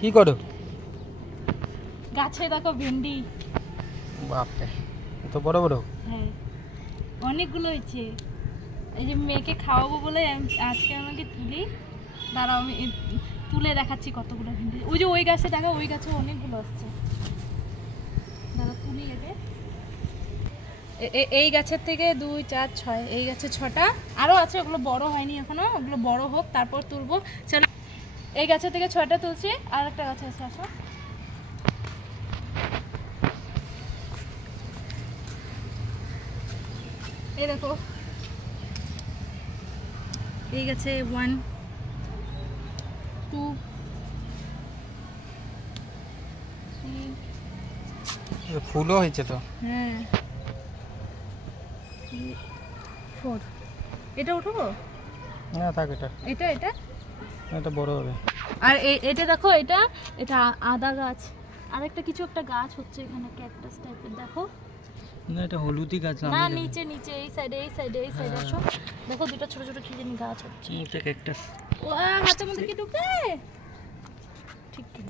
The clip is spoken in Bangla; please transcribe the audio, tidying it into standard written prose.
কি করো? গাছে দেখো ভেন্ডি। বাপরে, এত বড় বড়। হ্যাঁ, অনেকগুলো হয়েছে। এই যে মেয়েকে খাওয়াবো বলে আজকে আমাকে তুলি, দাঁড়াও আমি তুলে দেখাচ্ছি কতগুলো ভেন্ডি। ওই যে ওই গাছে দেখো, ওই গাছে অনেকগুলো আসছে। দাঁড়া তুলি এদের। এই গাছের থেকে 2, 4, 6, এই গাছে 6টা। আরও আছে, ওগুলো বড় হয়নি এখনো, ওগুলো বড় হোক তারপর তুলবো। চলো, এই গাছের থেকে 6টা তুলছি। আর একটা গাছে আছে, আসো। এই দেখো, এই গাছে 1, 2, 3, ফুলও হয়েছে তো। হ্যাঁ 4। এটা উঠাবো না থাক, এটা এটা এটা এটা বড় হবে। আর এটা দেখো, এটা আদা গাছ। আর একটা কিছু একটা গাছ হচ্ছে এখানে, ক্যাকটাস টাইপের দেখো। না এটা হলুদি গাছ না, নিচে নিচে এই সাইডে আসো। দেখো দুটো ছোট ছোট কি জানি গাছ হচ্ছে। এটা ক্যাকটাস। ও হাতের মধ্যে কি ঢুকে? ঠিক ঠিক।